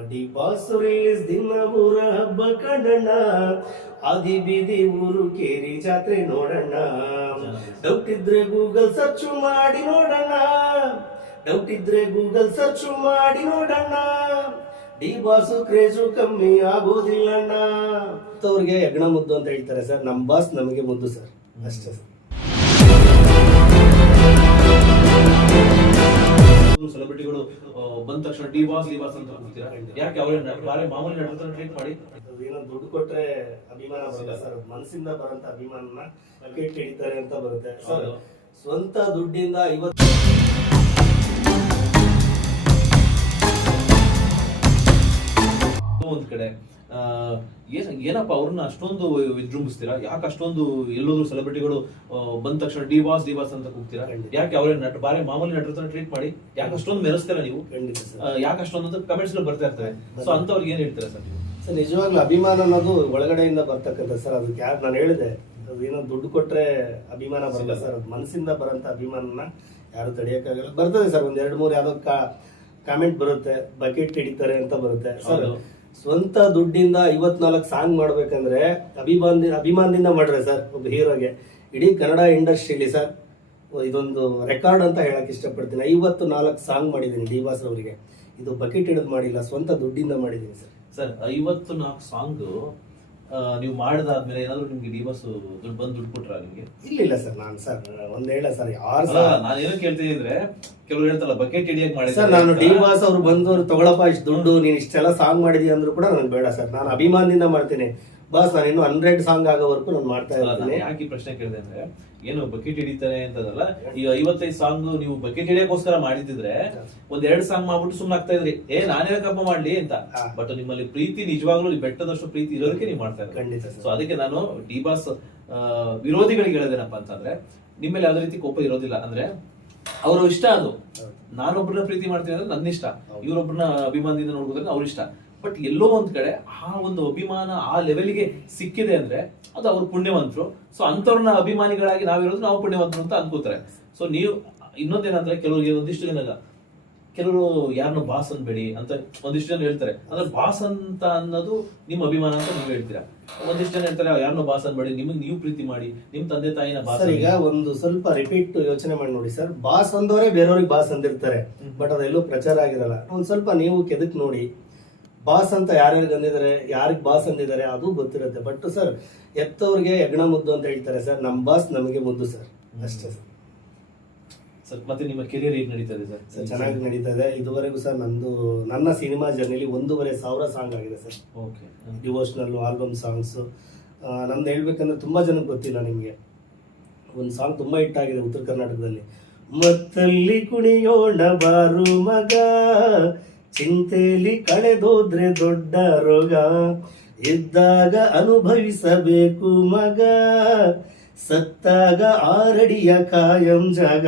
ಅಡಿ boss release ದಿನ ಊರ ಹಬ್ಬ ಕಂಡಣ್ಣ, ಆದಿ ಬೀದಿ ಊರು ಕೇರಿ ಜಾತ್ರೆ ನೋಡಣ್ಣ. ಡೌಟ್ ಇದ್ರೆ ಗೂಗಲ್ ಸರ್ಚ್ ಮಾಡಿ ನೋಡಣ್ಣ, ಡೌಟ್ ಇದ್ರೆ ಗೂಗಲ್ ಸರ್ಚ್ ಮಾಡಿ ನೋಡಣ್ಣ. ಡಿ ಬಾಸು ಕ್ರೇಜು ಕಮ್ಮಿ ಆಗೋದಿಲ್ಲಣ್ಣ. ಅವ್ರಿಗೆ ಯಜ್ಞ ಮುದ್ದು ಅಂತ ಹೇಳ್ತಾರೆ ಸರ್, ನಮ್ಮ ಬಾಸ್ ನಮಗೆ ಮುದ್ದು ಸರ್, ಅಷ್ಟೇ ಸರ್. ಸೆಲೆಬ್ರಿಟಿಗಳು ಬಂದ ತಕ್ಷಣ ಡಿ ಬಾಸ್ ಅಂತ ಅಂತೀರಾ? ಯಾಕೆ ಅವರೇ ಮಾಮೂಲಿ ನಟರ ಟ್ರೀಟ್ ಮಾಡಿ? ಏನೋ ದುಡ್ಡು ಕೊಟ್ರೆ ಅಭಿಮಾನ ಬರುತ್ತೆ ಸರ್, ಮನಸ್ಸಿಂದ ಬರಂತ ಅಭಿಮಾನನ ಬಕೆಟ್ ಹಿಡಿತಾರೆ ಅಂತ ಬರುತ್ತೆ ಸರ್. ಸ್ವಂತ ದುಡ್ಡಿಂದ ಒಂದ್ ಕಡೆ ಏನಪ್ಪ ಅವ್ರನ್ನ ಅಷ್ಟೊಂದು ವಿಜೃಂಭಿಸ್ತೀರಾ? ಯಾಕೆ ಅಷ್ಟೊಂದು ಎಲ್ಲೋದ್ರು ಸೆಲೆಬ್ರಿಟಿಗಳು ಬಂದ ತಕ್ಷಣ ಡಿ ಬಾಸ್ ಅಂತ ಕೂಗ್ತೀರಾ? ಯಾಕೆ ಅವರೇ ಮಾಮೂಲಿ ನಟರ ಟ್ರೀಟ್ ಮಾಡಿ ಯಾಕೆ ಅಷ್ಟೊಂದು ಮೆರೆಸ್ತೀರಾ ನೀವು? ಯಾಕೆ ಅಷ್ಟೊಂದು ಅಂತ ಕಮೆಂಟ್ಸ್ ಬರ್ತಾ ಇರ್ತವೆ. ಸೊ ಅಂತವ್ರಿಗೆ ಏನ್ ಹೇಳ್ತೀರಾ ಸರ್ ನೀವು? ಸರ್ ನಿಜವಾಗ್ಲೂ ಅಭಿಮಾನ ಅನ್ನೋದು ಒಳಗಡೆಯಿಂದ ಬರ್ತಕ್ಕಂಥ ಸರ್. ಅದಕ್ಕೆ ಯಾರು ನಾನು ಹೇಳಿದೆ, ಏನೋ ದುಡ್ಡು ಕೊಟ್ರೆ ಅಭಿಮಾನ ಬರಲ್ಲ ಸರ್, ಅದು ಮನಸ್ಸಿಂದ ಬರೋಂಥ ಅಭಿಮಾನನ ಯಾರು ತಡೆಯಕ್ಕಾಗಲ್ಲ. ಬರ್ತದೆ ಸರ್, ಒಂದ್ 2-3 ಯಾವ್ದೋ ಕಾಮೆಂಟ್ ಬರುತ್ತೆ, ಬಕೆಟ್ ಹಿಡಿತಾರೆ ಅಂತ ಬರುತ್ತೆ ಸರ್. ಸ್ವಂತ ದುಡ್ಡಿಂದ 54 ಸಾಂಗ್ ಮಾಡ್ಬೇಕಂದ್ರೆ ಅಭಿಮಾನದಿಂದ ಮಾಡ್ರೆ ಸರ್. ಒಬ್ಬ ಹೀರೋಗೆ ಇಡೀ ಕನ್ನಡ ಇಂಡಸ್ಟ್ರಿಲಿ ಸರ್ ಇದೊಂದು ರೆಕಾರ್ಡ್ ಅಂತ ಹೇಳಕ್ ಇಷ್ಟಪಡ್ತೀನಿ. 54 ಸಾಂಗ್ ಮಾಡಿದ್ದೀನಿ ಡಿ ಬಾಸ್ ಅವರಿಗೆ. ಇದು ಬಕೆಟ್ ಹಿಡಿದು ಮಾಡಿಲ್ಲ, ಸ್ವಂತ ದುಡ್ಡಿಂದ ಮಾಡಿದ್ದೀನಿ ಸರ್. ಸರ್ 54 ಸಾಂಗ್ ನೀವು ಮಾಡಿದಾದ್ಮೇಲೆ ಏನಾದ್ರು ನಿಮ್ಗೆ ಡಿ ಬಾಸ್ ದುಡ್ಡು ಕೊಟ್ರ ನಿಮ್ಗೆ? ಇಲ್ಲ ಸರ್, ನಾನು ಸರ್ ಒಂದ್ ಹೇಳ ಸರ್, ಯಾರು ನಾನು ಏನೋ ಕೇಳ್ತೀನಿ ಅಂದ್ರೆ ಕೆಲವ್ರು ಹೇಳ್ತಾರಲ್ಲ ಬಕೆಟ್ ಹಿಡಿಯಕ್ ಮಾಡಿ ಸರ್. ನಾನು ಡಿ ಬಾಸ್ ಅವ್ರು ಬಂದವ್ರು ತಗೊಳಪ್ಪ ಇಷ್ಟು ದುಡ್ಡು, ನೀನ್ ಇಷ್ಟೆಲ್ಲ ಸಾಂಗ್ ಮಾಡಿದೀಯ ಅಂದ್ರೂ ಕೂಡ ನನ್ಗೆ ಬೇಡ ಸರ್. ನಾನು ಅಭಿಮಾನದಿಂದ ಮಾಡ್ತೀನಿ ಬಾಸ್. ನಾನು ಇನ್ನು 100 ಸಾಂಗ್ ಆಗೋವರೆಗೂ ನಾನು ಮಾಡ್ತಾ ಇರ್ತೀನಿ. ಯಾಕೆ ಈ ಪ್ರಶ್ನೆ ಕೇಳಿದೆ ಅಂದ್ರೆ, ಏನು ಬಕೆಟ್ ಹಿಡಿತಾರೆ ಅಂತದಲ್ಲ, ಈ 55 ಸಾಂಗ್ ನೀವು ಬಕೆಟ್ ಹಿಡಿಯೋಕೋಸ್ಕರ ಮಾಡಿದ್ರೆ ಒಂದ್ 2 ಸಾಂಗ್ ಮಾಡ್ಬಿಟ್ಟು ಸುಮ್ಮನೆ ಆಗ್ತಾ ಇದ್ರಿ, ನಾನೇನಕ್ಕಪ್ಪ ಮಾಡ್ಲಿ ಅಂತ. ಬಟ್ ನಿಮ್ಮಲ್ಲಿ ಪ್ರೀತಿ ನಿಜವಾಗ್ಲೂ ಬೆಟ್ಟದಷ್ಟು ಪ್ರೀತಿ ಇರೋದಕ್ಕೆ ನೀವು ಮಾಡ್ತಾ ಇದ್ದೀರಿ. ಖಂಡಿತ. ಸೊ ಅದಕ್ಕೆ ನಾನು ಡಿ ಬಾಸ್ ವಿರೋಧಿಗಳಿಗೆ ಹೇಳೋದೇನಪ್ಪ ಅಂತಂದ್ರೆ, ನಿಮ್ಮಲ್ಲಿ ಯಾವ್ದೇ ರೀತಿ ಕೋಪ ಇರೋದಿಲ್ಲ. ಅಂದ್ರೆ ಅವರು ಇಷ್ಟ, ಅದು ನಾನೊಬ್ಬರನ್ನ ಪ್ರೀತಿ ಮಾಡ್ತೀನಿ ಅಂದ್ರೆ ನನ್ನ ಇಷ್ಟ, ಇವ್ರೊಬ್ಬರನ್ನ ಅಭಿಮಾನದಿಂದ ನೋಡ್ಬೋದ್ರೆ ಅವ್ರ ಇಷ್ಟ. ಬಟ್ ಎಲ್ಲೋ ಒಂದ್ ಕಡೆ ಆ ಒಂದು ಅಭಿಮಾನ ಆ ಲೆವೆಲ್ಗೆ ಸಿಕ್ಕಿದೆ ಅಂದ್ರೆ ಅದು ಅವ್ರು ಪುಣ್ಯವಂತರು. ಸೊ ಅಂತವ್ರನ್ನ ಅಭಿಮಾನಿಗಳಾಗಿ ನಾವಿರೋದು ನಾವು ಪುಣ್ಯವಂತರು ಅಂತ ಅನ್ಕೋತಾರೆ. ಸೊ ನೀವು ಇನ್ನೊಂದೇನಂದ್ರೆ ಕೆಲವ್ರಿಗೆ ಒಂದಿಷ್ಟು ಜನ ಇಲ್ಲ, ಕೆಲವರು ಯಾರನ್ನ ಬಾಸ್ ಅನ್ಬೇಡಿ ಅಂತ ಒಂದಿಷ್ಟು ಜನ ಹೇಳ್ತಾರೆ. ಅಂದ್ರೆ ಬಾಸ್ ಅಂತ ಅನ್ನೋದು ನಿಮ್ಮ ಅಭಿಮಾನ ಅಂತ ನೀವು ಹೇಳ್ತೀರಾ. ಒಂದಿಷ್ಟು ಜನ ಹೇಳ್ತಾರೆ ಯಾರನ್ನ ಬಾಸ್ ಅನ್ಬೇಡಿ, ನಿಮಗೆ ನೀವು ಪ್ರೀತಿ ಮಾಡಿ, ನಿಮ್ ತಂದೆ ತಾಯಿನ ಬಾಸ್. ಈಗ ಒಂದು ಸ್ವಲ್ಪ ರಿಪೀಟ್ ಯೋಚನೆ ಮಾಡಿ ನೋಡಿ ಸರ್. ಬಾಸ್ ಅಂದವರೇ ಬೇರೆಯವ್ರಿಗೆ ಬಾಸ್ ಅಂದಿರ್ತಾರೆ, ಬಟ್ ಅದೆಲ್ಲೂ ಪ್ರಚಾರ ಆಗಿರಲ್ಲ. ಒಂದ್ ಸ್ವಲ್ಪ ನೀವು ಕೆದಕ್ ನೋಡಿ, ಬಾಸ್ ಅಂತ ಯಾರ್ಯಾರಿಗೆ ಅಂದಿದ್ದಾರೆ, ಯಾರಿಗೆ ಬಾಸ್ ಅಂದಿದ್ದಾರೆ ಅದು ಗೊತ್ತಿರುತ್ತೆ. ಬಟ್ ಸರ್ ಎತ್ತವ್ರಿಗೆ ಯಜ್ಞ ಮುದ್ದು ಅಂತ ಹೇಳ್ತಾರೆ ಸರ್, ನಮ್ಮ ಬಾಸ್ ನಮಗೆ ಮುದ್ದು ಸರ್, ಅಷ್ಟೇ ಸರ್. ಸರ್ ಮತ್ತೆ ನಿಮ್ಮ ಕೆರಿಯರ್ ಹೇಗೆ ನಡೀತಾ ಇದೆ ಸರ್? ಸರ್ ಚೆನ್ನಾಗಿ ನಡೀತಾ ಇದೆ. ಇದುವರೆಗೂ ಸರ್ ನನ್ನ ಸಿನಿಮಾ ಜರ್ನಿಲಿ 1,500 ಸಾಂಗ್ ಆಗಿದೆ sir. Okay. Devotional album songs ನಮ್ದು ಹೇಳ್ಬೇಕಂದ್ರೆ ತುಂಬಾ ಜನಕ್ಕೆ ಗೊತ್ತಿಲ್ಲ. ನಿಮಗೆ ಒಂದು ಸಾಂಗ್ ತುಂಬಾ ಹಿಟ್ ಆಗಿದೆ ಉತ್ತರ ಕರ್ನಾಟಕದಲ್ಲಿ. ಮತ್ತಲ್ಲಿ ಕುಣಿಯೋಣ ಬಾರು ಮಗ, ಚಿಂತೆಯಲ್ಲಿ ಕಳೆದೋದ್ರೆ ದೊಡ್ಡ ರೋಗ, ಇದ್ದಾಗ ಅನುಭವಿಸಬೇಕು ಮಗ, ಸತ್ತಾಗ ಆರಡಿಯ ಕಾಯಂ ಜಾಗ.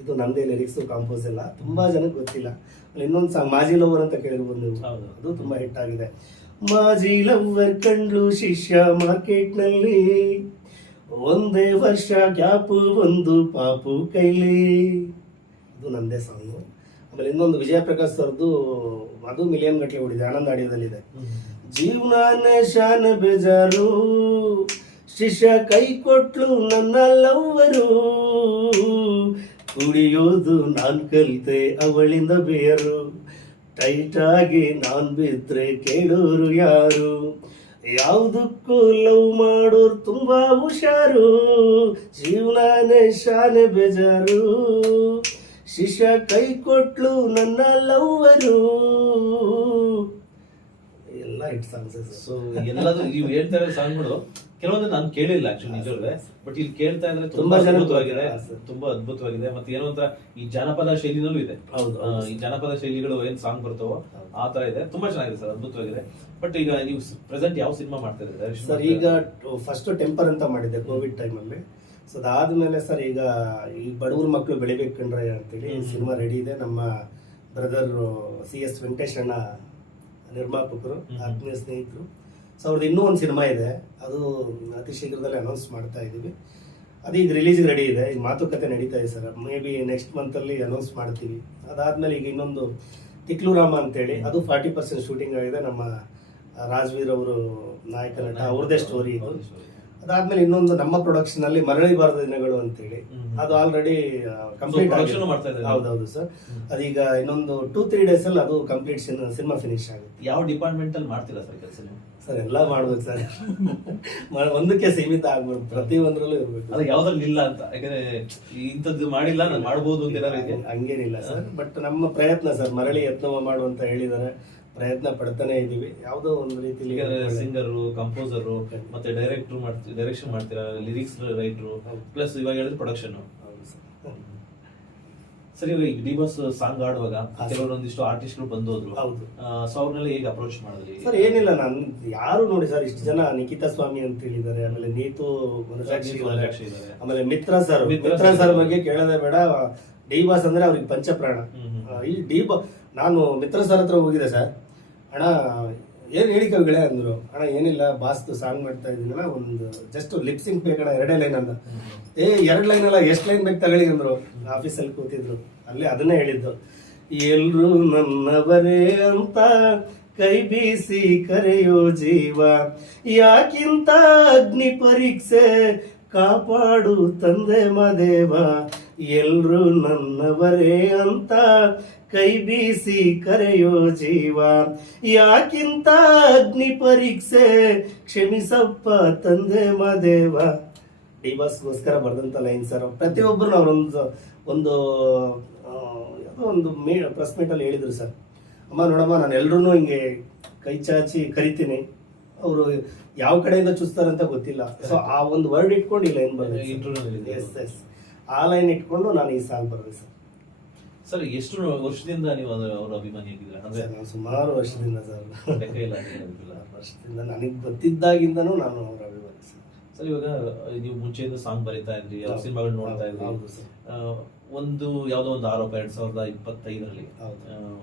ಇದು ನಮ್ದೇ ಲಿರಿಕ್ಸ್, ಕಾಂಪೋಸ್ ಎಲ್ಲ ತುಂಬಾ ಜನಕ್ಕೆ ಗೊತ್ತಿಲ್ಲ. ಇನ್ನೊಂದು ಸಾಂಗ್ ಮಾಜಿ ಲವರ್ ಅಂತ ಕೇಳಿರ್ಬೋದು ನೀವು, ಅದು ತುಂಬಾ ಹಿಟ್ ಆಗಿದೆ. ಮಾಜಿ ಲವರ್ ಕಂಡ್ಲು ಶಿಷ್ಯ ಮಾರ್ಕೆಟ್ ನಲ್ಲಿ, ಒಂದೇ ವರ್ಷ ಗ್ಯಾಪು ಒಂದು ಪಾಪು ಕೈಲಿ, ಇದು ನಂದೇ ಸಾಂಗು. ಆಮೇಲೆ ಇನ್ನೊಂದು ವಿಜಯ ಪ್ರಕಾಶ್ ಸರ್ದು, ಅದು ಮಿಲಿಯನ್ ಗಟ್ಟಲೆ ಓಡಿದೆ, ಆನಂದ ಆಡಿಯೋದಲ್ಲಿದೆ. ಜೀವನ ಶಾನ ಬೇಜಾರು, ಶಿಷ್ಯ ಕೈ ಕೊಟ್ಲು ನನ್ನ ಲವ್ವರು, ಕುಡಿಯೋದು ನಾನ್ ಕಲಿತೆ ಅವಳಿಂದ ಬೇರು, ಟೈಟ್ ಆಗಿ ನಾನ್ ಬಿದ್ರೆ ಕೇಳೋರು ಯಾರು, ಯಾವುದಕ್ಕೂ ಲವ್ ಮಾಡೋರು ತುಂಬಾ ಹುಷಾರು, ಜೀವನ ಶಾನೆ ಬೇಜಾರು, ಶಿಷ್ಯ ಕೈ ಕೊಟ್ಲು ನನ್ನ ಲವ್ವರು, ಎಲ್ಲ ಹಿಟ್ ಸಾಂಗ್ಸ್. ಸೊ ಎಲ್ಲದು ನೀವು ಹೇಳ್ತಾ ಇರೋ ಸಾಂಗ್ಗಳು ಕೆಲವೊಂದು ನಾನು ಕೇಳಿಲ್ಲ ಆಕ್ಚುಲಿ ನಿಜವೇ, ಬಟ್ ಇಲ್ಲಿ ಕೇಳ್ತಾ ಇದ್ರೆ ತುಂಬಾ ಅದ್ಭುತವಾಗಿದೆ, ತುಂಬಾ ಅದ್ಭುತವಾಗಿದೆ. ಮತ್ತೆ ಏನೋ ಒಂಥರ ಈ ಜಾನಪದ ಶೈಲಿನಲ್ಲೂ ಇದೆ. ಈ ಜಾನಪದ ಶೈಲಿಗಳು ಏನ್ ಸಾಂಗ್ ಬರ್ತಾವೋ ಆ ತರ ಇದೆ, ತುಂಬಾ ಚೆನ್ನಾಗಿದೆ ಸರ್, ಅದ್ಭುತವಾಗಿದೆ. ಬಟ್ ಈಗ ನೀವು ಪ್ರೆಸೆಂಟ್ ಯಾವ ಸಿನಿಮಾ ಮಾಡ್ತಾ ಇದ್ದೀರಾ ಸರ್? ಈಗ ಫಸ್ಟ್ ಟೆಂಪರ್ ಅಂತ ಮಾಡಿದ್ದೆ ಕೋವಿಡ್ ಟೈಮಲ್ಲಿ. ಸೊ ಅದಾದ್ಮೇಲೆ ಸರ್ ಈಗ ಈ ಬಡವ್ರ ಮಕ್ಕಳು ಬೆಳಿಬೇಕು ಕಂಡ್ರೆ ಅಂತೇಳಿ ಸಿನಿಮಾ ರೆಡಿ ಇದೆ. ನಮ್ಮ ಬ್ರದರ್ CS ವೆಂಕಟೇಶ್ ಅಣ್ಣ ನಿರ್ಮಾಪಕರು, ಆತ್ಮೀಯ ಸ್ನೇಹಿತರು. ಸೊ ಅವ್ರದ್ದು ಇನ್ನೂ ಒಂದು ಸಿನಿಮಾ ಇದೆ, ಅದು ಅತಿ ಶೀಘ್ರದಲ್ಲಿ ಅನೌನ್ಸ್ ಮಾಡ್ತಾ ಇದ್ದೀವಿ. ಅದು ಈಗ ರಿಲೀಸ್ ರೆಡಿ ಇದೆ, ಈಗ ಮಾತುಕತೆ ನಡೀತಾ ಇದೆ ಸರ್. ಮೇ ಬಿ ನೆಕ್ಸ್ಟ್ ಮಂತಲ್ಲಿ ಅನೌನ್ಸ್ ಮಾಡ್ತೀವಿ. ಅದಾದ್ಮೇಲೆ ಈಗ ಇನ್ನೊಂದು ತಿಕ್ಲು ರಾಮ ಅಂತೇಳಿ, ಅದು 40% ಶೂಟಿಂಗ್ ಆಗಿದೆ. ನಮ್ಮ ರಾಜ್ವೀರ್ ಅವರು ನಾಯಕ ನಟ, ಅವ್ರದ್ದೇ ಸ್ಟೋರಿ ಇದು. ಅದಾದ್ಮೇಲೆ ಇನ್ನೊಂದು ನಮ್ಮ ಪ್ರೊಡಕ್ಷನ್ ಅಲ್ಲಿ ಮರಳಿ ಬಾರದ ದಿನಗಳು ಅಂತೇಳಿ, ಅದು ಆಲ್ರೆಡಿ ಕಂಪ್ಲೀಟ್ production ಮಾಡ್ತಾ ಇದ್ದಾರೆ. ಹೌದೌದು ಸರ್. ಅದೀಗ ಇನ್ನೊಂದು 2-3 ಡೇಸ್ ಅಲ್ಲಿ ಅದು ಕಂಪ್ಲೀಟ್ ಸಿನಿಮಾ ಫಿನಿಶ್ ಆಗುತ್ತೆ. ಯಾವ ಡಿಪಾರ್ಟ್ಮೆಂಟ್ ಅಲ್ಲಿ ಮಾಡ್ತೀರಾ ಸರ್ ಕೆಲಸ ನೀವು? ಸರ್ ಎಲ್ಲ ಮಾಡ್ಬೇಕು ಸರ್. ಒಂದಕ್ಕೆ ಸೀಮಿತ ಆಗ್ಬಾರ್ದು, ಪ್ರತಿ ಒಂದ್ರಲ್ಲೂ ಇರ್ಬೇಕು. ಅದು ಯಾವ್ದ್ರಲ್ಲಿ ಇಲ್ಲ ಅಂತ, ಯಾಕಂದ್ರೆ ಇಂಥದ್ದು ಮಾಡಿಲ್ಲ ನಾನು ಮಾಡ್ಬೋದು ಅಂತ ಏನಾದ್ರು ಇದೆಯಾ? ಹಂಗೇನಿಲ್ಲ ಸರ್, ಬಟ್ ನಮ್ಮ ಪ್ರಯತ್ನ ಸರ್, ಮರಳಿ ಯತ್ನವ ಮಾಡು ಅಂತ ಹೇಳಿದ್ದಾರೆ, ಪ್ರಯತ್ನ ಪಡ್ತಾನೆ ಇದೀವಿ. ಯಾವುದೋ ಒಂದು ರೀತಿಲಿ ಸಿಂಗರು, ಕಂಪೋಸರು, ಮತ್ತೆ ಡೈರೆಕ್ಷನ್ ಮಾಡ್ತೀರಾ, ಲಿರಿಕ್ಸ್ ರೈಟರು, ಪ್ಲಸ್ ಇವಾಗ ಹೇಳಿದ್ರೆ ಪ್ರೊಡಕ್ಷನ್. ಸರಿ, ಇವಾಗ ಡಿ ಬಾಸ್ ಸಾಂಗ್ ಆಡುವಾಗ ಕೆಲವೊಂದಿಷ್ಟು ಆರ್ಟಿಸ್ಟ್ಗಳು ಬಂದೋದ್ರು. ಹೌದು. ಸೊ ಅವ್ರನ್ನೆಲ್ಲ ಹೇಗೆ ಅಪ್ರೋಚ್ ಮಾಡಿದ್ರಿ? ಸರ್ ಏನಿಲ್ಲ, ನಾನು ಯಾರು ನೋಡಿ ಸರ್, ಇಷ್ಟು ಜನ ನಿಖಿತಾ ಸ್ವಾಮಿ ಅಂತ ಹೇಳಿದ್ದಾರೆ, ಆಮೇಲೆ ನೀತು ಮನಸಾಕ್ಷಿ ಇದ್ದಾರೆ, ಆಮೇಲೆ ಮಿತ್ರ ಸರ್ ಬಗ್ಗೆ ಕೇಳೋದೇ ಬೇಡ. ಡಿ ಬಾಸ್ ಅಂದ್ರೆ ಅವ್ರಿಗೆ ಪಂಚಪ್ರಾಣ. ಈ ನಾನು ಮಿತ್ರ ಸರ್ ಹತ್ರ ಹೋಗಿದೆ ಸರ್, ಅಣ್ಣ ಏನ್ ಹೇಳಿ ಕವಿಗಳೇ ಅಂದ್ರು. ಅಣ್ಣ ಏನಿಲ್ಲ, ಬಾಸ್ದು ಸಾಂಗ್ ಮಾಡ್ತಾ ಇದೀನಲ್ಲ, ಒಂದು ಜಸ್ಟ್ ಲಿಪ್ಸಿಂಗ್ ಬೇಕಣ್ಣ, 2 ಲೈನ್ ಅಂತ. 2 ಲೈನ್ ಅಲ್ಲ, ಎಷ್ಟು ಲೈನ್ ಬೇಕು ತಗೊಳ್ಳಿ ಅಂದ್ರು. ಆಫೀಸಲ್ಲಿ ಕೂತಿದ್ರು, ಅಲ್ಲೇ ಅದನ್ನೇ ಹೇಳಿದ್ದು. ಎಲ್ರು ನನ್ನವರೇ ಅಂತ ಕೈ ಬೀಸಿ ಕರೆಯೋ ಜೀವ, ಯಾಕಿಂತ ಅಗ್ನಿ ಪರೀಕ್ಷೆ ಕಾಪಾಡು ತಂದೆ ಮದೇವ. ಎಲ್ರು ನನ್ನವರೇ ಅಂತ ಕೈ ಬೀಸಿ ಕರೆಯೋ ಜೀವ, ಯಾಕಿಂತ ಅಗ್ನಿ ಪರೀಕ್ಷೆ ಕ್ಷಮಿಸಪ್ಪ ತಂದೆ ಮದೇವ. ಡಿ ಬಾಸ್ಗೋಸ್ಕರ ಬರ್ದಂತ ಲೈನ್ ಸರ್. ಪ್ರತಿಯೊಬ್ಬರು ಅವರೊಂದು ಒಂದು ಪ್ರೆಸ್ ಮೀಟ್ ಅಲ್ಲಿ ಹೇಳಿದ್ರು ಸರ್, ಅಮ್ಮ ನೋಡಮ್ಮ, ನಾನು ಎಲ್ರೂ ಹಿಂಗೆ ಕೈ ಚಾಚಿ ಕರಿತೀನಿ, ಅವರು ಯಾವ ಕಡೆಯಿಂದ ಚುಸ್ತಾರಂತ ಗೊತ್ತಿಲ್ಲ. ಸೊ ಆ ಒಂದು ವರ್ಡ್ ಇಟ್ಕೊಂಡು ಈ ಲೈನ್ ಬರ್ತೀನಿ. ಎಸ್, ಆ ಲೈನ್ ಇಟ್ಕೊಂಡು ನಾನು ಈ ಸಾಂಗ್ ಬರ್ದೆ ಸರ್. ಸರ್ ಎಷ್ಟು ವರ್ಷದಿಂದ ನೀವು ಅವ್ರ ಅಭಿಮಾನಿ ಆಗಿದ್ದೀರಾ? ಅಂದ್ರೆ ನಾನು ಸುಮಾರು ವರ್ಷದಿಂದ ಸರ್, ಲೆಕ್ಕ ಇಲ್ಲ ವರ್ಷದಿಂದ ನನಗೆ ಗೊತ್ತಿದ್ದಾಗಿಂದನೂ ನಾನು ಅವ್ರ ಅಭಿಮಾನಿ ಸರ್. ಸರ್, ಇವಾಗ ನೀವು ಮುಂಚೆಯಿಂದ ಸಾಂಗ್ ಬರೀತಾ ಇದ್ರಿ, ಅವ್ರ ಸಿನಿಮಾಗಳು ನೋಡ್ತಾ ಇದ್ರಿ. ಒಂದು ಯಾವ್ದೋ ಒಂದು ಆರೋಪ 2025ರಲ್ಲಿ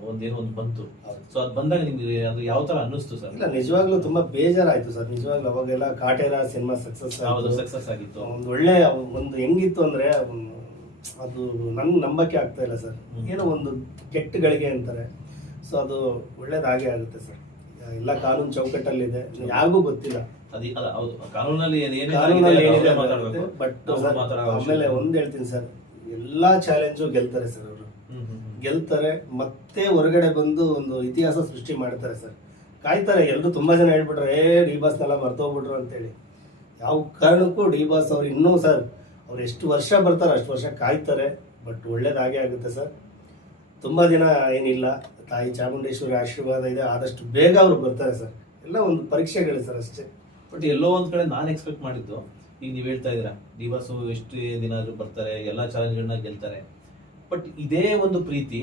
ಒಂದೇನೋ ಒಂದು ಬಂತು. ಸೊ ಅದು ಬಂದಾಗ ನಿಮ್ಗೆ ಅದು ಯಾವ ತರ ಅನ್ನಿಸ್ತು ಸರ್? ಇಲ್ಲ, ನಿಜವಾಗ್ಲೂ ತುಂಬಾ ಬೇಜಾರಾಯ್ತು ಸರ್. ನಿಜವಾಗ್ಲೂ ಅವಾಗೆಲ್ಲ ಕಾಟೇರ ಸಿನಿಮಾ ಸಕ್ಸಸ್ ಆಗಿತ್ತು. ಒಂದು ಒಳ್ಳೆ ಒಂದು ಹೆಂಗಿತ್ತು ಅಂದ್ರೆ, ಅದು ನಂಗೆ ನಂಬಕ್ಕೆ ಆಗ್ತಾ ಇಲ್ಲ ಸರ್. ಏನೋ ಒಂದು ಕೆಟ್ಟಗಳಿಗೆ ಅಂತಾರೆ, ಸೊ ಅದು ಒಳ್ಳೇದಾಗೆ ಆಗುತ್ತೆ ಸರ್. ಎಲ್ಲ ಕಾನೂನು ಚೌಕಟ್ಟಲ್ಲಿದೆ, ಯಾರಿಗೂ ಗೊತ್ತಿಲ್ಲ ಕಾನೂನಲ್ಲಿ ಬಟ್ ಆಮೇಲೆ ಒಂದ್ ಹೇಳ್ತೀನಿ ಸರ್, ಎಲ್ಲಾ ಚಾಲೆಂಜು ಗೆಲ್ತಾರೆ ಸರ್. ಅವರು ಗೆಲ್ತಾರೆ, ಮತ್ತೆ ಹೊರಗಡೆ ಬಂದು ಒಂದು ಇತಿಹಾಸ ಸೃಷ್ಟಿ ಮಾಡ್ತಾರೆ ಸರ್. ಕಾಯ್ತಾರೆ ಎಲ್ರು. ತುಂಬಾ ಜನ ಹೇಳ್ಬಿಟ್ರೆ ಡಿ ಬಾಸ್ನೆಲ್ಲ ಮರ್ತೋಗ್ಬಿಟ್ರು ಅಂತೇಳಿ. ಯಾವ ಕಾರಣಕ್ಕೂ ಡಿ ಬಾಸ್ ಅವ್ರು ಇನ್ನೂ ಸರ್, ಅವ್ರು ಎಷ್ಟು ವರ್ಷ ಬರ್ತಾರೆ ಅಷ್ಟು ವರ್ಷ ಕಾಯ್ತಾರೆ. ಬಟ್ ಒಳ್ಳೇದಾಗೆ ಆಗುತ್ತೆ ಸರ್. ತುಂಬಾ ದಿನ ಏನಿಲ್ಲ, ತಾಯಿ ಚಾಮುಂಡೇಶ್ವರಿ ಆಶೀರ್ವಾದ ಇದೆ, ಆದಷ್ಟು ಬೇಗ ಅವ್ರು ಬರ್ತಾರೆ ಸರ್. ಎಲ್ಲ ಒಂದು ಪರೀಕ್ಷೆಗಳು ಸರ್ ಅಷ್ಟೇ. ಬಟ್ ಎಲ್ಲೋ ಒಂದ್ ಕಡೆ ನಾನು ಎಕ್ಸ್ಪೆಕ್ಟ್ ಮಾಡಿದ್ದು, ಈಗ ನೀವ್ ಹೇಳ್ತಾ ಇದೀರಾ ಡಿ ಬಾಸ್ ಎಷ್ಟು ದಿನ ಆದ್ರೂ ಬರ್ತಾರೆ, ಎಲ್ಲಾ ಚಾಲೆಂಜ್ಗಳನ್ನ ಗೆಲ್ತಾರೆ. ಬಟ್ ಇದೇ ಒಂದು ಪ್ರೀತಿ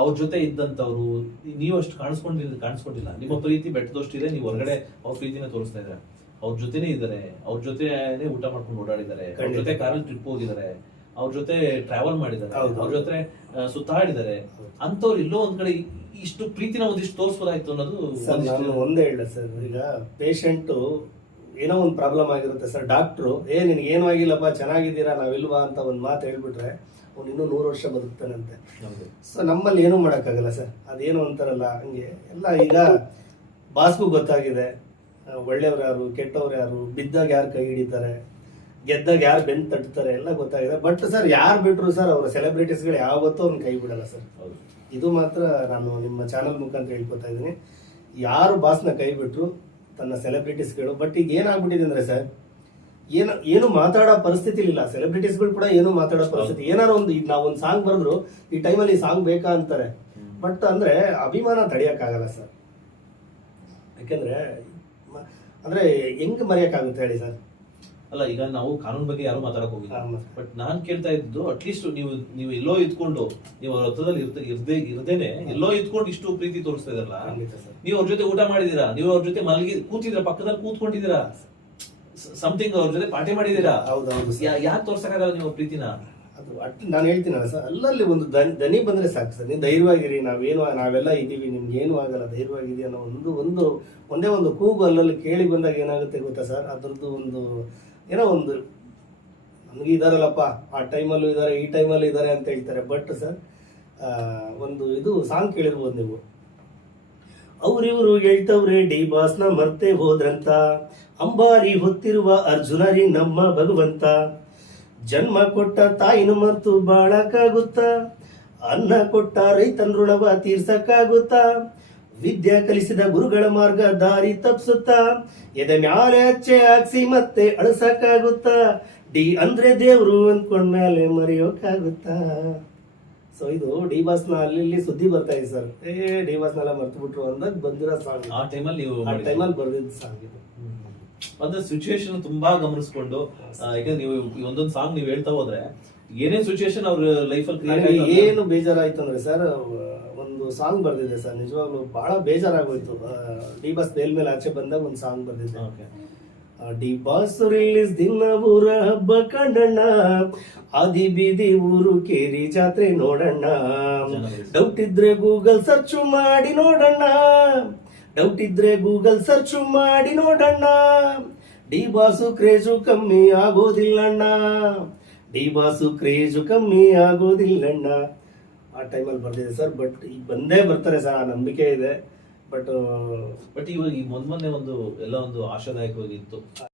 ಅವ್ರ ಜೊತೆ ಇದ್ದಂತವ್ರು ನೀವು ಅಷ್ಟು ಕಾಣಿಸ್ಕೊಂಡಿಲ್ಲ. ನಿಮ್ಮ ಪ್ರೀತಿ ಬೆಟ್ಟದಷ್ಟಿದೆ, ನೀವು ಹೊರಗಡೆ ಅವ್ರ ಪ್ರೀತಿನ ತೋರಿಸ್ತಾ ಇದ್ದಾರೆ. ಅವ್ರ ಜೊತೆನೇ ಇದ್ದಾರೆ, ಅವ್ರ ಜೊತೆನೆ ಊಟ ಮಾಡ್ಕೊಂಡು ಓಡಾಡಿದ್ದಾರೆ, ಅವ್ರ ಜೊತೆ ಕಾರಲ್ಲಿ ಟ್ರಿಪ್ ಹೋಗಿದ್ದಾರೆ, ಅವ್ರ ಜೊತೆ ಟ್ರಾವೆಲ್ ಮಾಡಿದ್ದಾರೆ, ಅವ್ರ ಜೊತೆ ಸುತ್ತಾಡಿದ್ದಾರೆ. ಅಂತವ್ರು ಎಲ್ಲೋ ಒಂದ್ ಕಡೆ ಇಷ್ಟು ಪ್ರೀತಿನ ಒಂದಿಷ್ಟು ತೋರಿಸ್ಬೋದಾಯ್ತು ಅನ್ನೋದು. ನಾನು ಒಂದೇ ಹೇಳ ಸರ್, ಈಗ ಪೇಷಂಟ್ ಏನೋ ಒಂದು ಪ್ರಾಬ್ಲಮ್ ಆಗಿರುತ್ತೆ ಸರ್, ಡಾಕ್ಟ್ರು ನಿನ್ಗೆ ಏನೂ ಆಗಿಲ್ಲಪ್ಪ, ಚೆನ್ನಾಗಿದ್ದೀರಾ, ನಾವಿಲ್ವಾ ಅಂತ ಒಂದು ಮಾತು ಹೇಳ್ಬಿಟ್ರೆ ಅವ್ನು ಇನ್ನೂ 100 ವರ್ಷ ಬದುಕ್ತಾನಂತೆ. ಸೊ ನಮ್ಮಲ್ಲಿ ಏನೂ ಮಾಡೋಕ್ಕಾಗಲ್ಲ ಸರ್. ಅದೇನು ಅಂತಾರಲ್ಲ ಹಂಗೆ ಎಲ್ಲ. ಈಗ ಬಾಸ್ಗೂ ಗೊತ್ತಾಗಿದೆ ಒಳ್ಳೆಯವ್ರು ಯಾರು, ಕೆಟ್ಟವ್ರು ಯಾರು, ಬಿದ್ದಾಗ ಯಾರು ಕೈ ಹಿಡಿತಾರೆ, ಗೆದ್ದಾಗ ಯಾರು ಬೆನ್ನು ತಟ್ತಾರೆ, ಎಲ್ಲ ಗೊತ್ತಾಗಿದೆ. ಬಟ್ ಸರ್, ಯಾರು ಬಿಟ್ರು ಸರ್, ಅವರ ಸೆಲೆಬ್ರಿಟೀಸ್ಗಳು ಯಾವತ್ತೂ ಅವ್ರನ್ನ ಕೈ ಬಿಡಲ್ಲ ಸರ್. ಇದು ಮಾತ್ರ ನಾನು ನಿಮ್ಮ ಚಾನಲ್ ಮುಖಾಂತರ ಹೇಳ್ಕೊತಾ ಇದ್ದೀನಿ. ಯಾರು ಬಾಸ್ನ ಕೈ ಬಿಟ್ರು ತನ್ನ ಸೆಲೆಬ್ರಿಟೀಸ್ಗಳು. ಬಟ್ ಈಗ ಏನಾಗ್ಬಿಟ್ಟಿದೆ ಅಂದ್ರೆ ಸರ್, ಏನು ಮಾತಾಡೋ ಪರಿಸ್ಥಿತಿ ಇಲ್ಲ. ಸೆಲೆಬ್ರಿಟೀಸ್ಗಳು ಕೂಡ ಏನು ಮಾತಾಡೋ ಪರಿಸ್ಥಿತಿ. ಏನಾರು ಒಂದು, ಈಗ ನಾವು ಒಂದು ಸಾಂಗ್ ಬರೆದ್ರು ಈ ಟೈಮಲ್ಲಿ ಈ ಸಾಂಗ್ ಬೇಕಾ ಅಂತಾರೆ. ಬಟ್ ಅಂದ್ರೆ ಅಭಿಮಾನ ತಡೆಯಕ್ಕಾಗಲ್ಲ ಸರ್. ಯಾಕೆಂದ್ರೆ ಅಂದ್ರೆ ಹೆಂಗ್ ಮರೆಯಕ್ಕಾಗುತ್ತೆ ಹೇಳಿ ಸರ್? ಅಲ್ಲ, ಈಗ ನಾವು ಕಾನೂನು ಬಗ್ಗೆ ಯಾರು ಮಾತಾಡಕ್ ಹೋಗಿಲ್ಲ. ಬಟ್ ನಾನ್ ಕೇಳ್ತಾ ಇದ್ದು, ಅಟ್ಲೀಸ್ಟ್ ನೀವು ಎಲ್ಲೋ ಇದ್ಕೊಂಡು, ನೀವು ಅವ್ರ ಹತ್ರದಲ್ಲಿ ಇರ್ದೇನೆ ಎಲ್ಲೋ ಇದ್ಕೊಂಡು ಇಷ್ಟು ಪ್ರೀತಿ ತೋರಿಸ್ತಾ ಇದಾರಲ್ಲ. ನೀವು ಅವ್ರ ಜೊತೆ ಊಟ ಮಾಡಿದೀರಾ, ನೀವು ಅವ್ರ ಜೊತೆ ಮಲಗಿ ಕೂತಿದ್ರ, ಪಕ್ಕದಲ್ಲಿ ಕೂತ್ಕೊಂಡಿದ್ದೀರಾ, ಸಮಥಿಂಗ್ ಅವ್ರ ಜೊತೆ ಪಾರ್ಟಿ ಮಾಡಿದೀರಾ. ಹೌದೌದು. ಯಾಕೆ ತೋರ್ಸಕ್ಕಾಗಲ್ಲ ನೀವು ಪ್ರೀತಿನ? ಅದು ನಾನು ಹೇಳ್ತೀನಲ್ಲ ಸರ್, ಅಲ್ಲಲ್ಲಿ ಒಂದು ದನಿ ಬಂದ್ರೆ ಸಾಕು ಸರ್. ನೀವು ಧೈರ್ಯವಾಗಿರಿ, ನಾವೆಲ್ಲ ಇದೀವಿ, ನಿಮ್ಗೆ ಏನು ಆಗಲ್ಲ, ಧೈರ್ಯವಾಗಿರಿ ಅನ್ನೋ ಒಂದೇ ಒಂದು ಕೂಗು ಅಲ್ಲಲ್ಲಿ ಕೇಳಿ ಬಂದಾಗ ಏನಾಗುತ್ತೆ ಗೊತ್ತಾ ಸರ್, ಅದ್ರದ್ದು ಒಂದು ಏನೋ ಒಂದು ನಮ್ಗೆ ಇದಾರಲ್ಲಪ್ಪ, ಆ ಟೈಮಲ್ಲೂ ಇದಾರೆ, ಈ ಟೈಮಲ್ಲೂ ಇದಾರೆ ಅಂತ ಹೇಳ್ತಾರೆ. ಬಟ್ ಸರ್, ಒಂದು ಇದು ಸಾಂಗ್ ಕೇಳಿರ್ಬೋದು ನೀವು. ಅವ್ರಿವ್ರು ಹೇಳ್ತವ್ರೆ ಡಿ ಬಾಸ್ನ ಮರ್ತೆ ಹೋದ್ರಂತ, ಅಂಬಾರಿ ಹೊತ್ತಿರುವ ಅರ್ಜುನರಿ ನಮ್ಮ ಭಗವಂತ, ಜನ್ಮ ಕೊಟ್ಟ ತಾಯಿನ ಮರ್ತು ಬಾಳಕ್ಕಾಗುತ್ತಾ, ಅನ್ನ ಕೊಟ್ಟ ರೈತನ ಋಣವ ತೀರ್ಸಕ್ಕಾಗುತ್ತಾ, ವಿದ್ಯೆ ಕಲಿಸಿದ ಗುರುಗಳ ಮಾರ್ಗ ದಾರಿ ತಪ್ಸುತ್ತಾ, ಎದೆ ಮ್ಯಾಲೆ ಅಚ್ಚೆ ಹಾಕ್ಸಿ ಮತ್ತೆ ಅಳಸಕ್ಕಾಗುತ್ತಾ, ಡಿ ಅಂದ್ರೆ ದೇವ್ರು ಅಂದ್ಕೊಂಡ್ಮೇಲೆ ಮರೆಯೋಕ್ಕಾಗುತ್ತಾ. ಸೊ ಇದು ಡಿ ಬಾಸ್ನ ಅಲ್ಲಿ ಸುದ್ದಿ ಬರ್ತಾ ಇದೆ ಸರ್, ಡಿ ಬಾಸ್ನೆಲ್ಲ ಮರ್ತು ಬಿಟ್ರು ಅಂದಾಗ ಬಂದಿರೋ ಸಾಂಗ್. ಆ ಟೈಮಲ್ಲಿ ನೀವು ಆ ಟೈಮಲ್ಲಿ ಬರ್ದಿದ್ದ ಸಾಂಗ್ ಇದು. ಅಂದ್ರೆ ಸಿಚುವೇಶನ್ ತುಂಬಾ ಗಮನಿಸ್ಕೊಂಡು, ಯಾಕಂದ್ರೆ ನೀವು ಈ ಒಂದೊಂದು ಸಾಂಗ್ ನೀವು ಹೇಳ್ತಾ ಹೋದ್ರೆ ಏನೇನ್ ಸಿಚುವೇಶನ್ ಅವ್ರ ಲೈಫಲ್ಲಿ ನನಗೆ ಏನು ಬೇಜಾರಾಯ್ತು ಅಂದ್ರೆ ಸರ್, ಒಂದು ಸಾಂಗ್ ಬರ್ದಿದೆ ಸರ್, ನಿಜವಾಗ್ಲೂ ಬಹಳ ಬೇಜಾರಾಗೋಯ್ತು. ಡಿ ಬಾಸ್ ಬೇಲ್ ಮೇಲೆ ಆಚೆ ಬಂದಾಗ ಒಂದು ಸಾಂಗ್ ಬರ್ದಿದ್ದೆ. ಡಿ ಬಾಸ್ ರಿಲೀಸ್ ದಿನ ಊರ ಹಬ್ಬ ಕಂಡಣ್ಣ, ಆದಿ ಬೀದಿ ಊರು ಕೇರಿ ಜಾತ್ರೆ ನೋಡಣ್ಣ, ಡೌಟ್ ಇದ್ರೆ ಗೂಗಲ್ ಸರ್ಚ್ ಮಾಡಿ ನೋಡಣ್ಣ, ಡೌಟ್ ಇದ್ರೆ ಗೂಗಲ್ ಸರ್ಚ್ ಮಾಡಿ ನೋಡಣ್ಣ, ಡಿ ಬಾಸು ಕ್ರೇಜು ಕಮ್ಮಿ ಆಗೋದಿಲ್ಲಣ್ಣ, ಡಿ ಬಾಸು ಕ್ರೇಜು ಕಮ್ಮಿ ಆಗೋದಿಲ್ಲಣ್ಣ. ಆ ಟೈಮಲ್ಲಿ ಬರ್ದಿದೆ ಸರ್. ಬಟ್ ಈಗ ಬಂದೇ ಬರ್ತಾರೆ ಸರ್, ಆ ನಂಬಿಕೆ ಇದೆ. ಬಟ್ ಇವಾಗ ಈ ಮೊನ್ನೆ ಒಂದು ಎಲ್ಲ ಒಂದು ಆಶಾದಾಯಕವಾಗಿತ್ತು.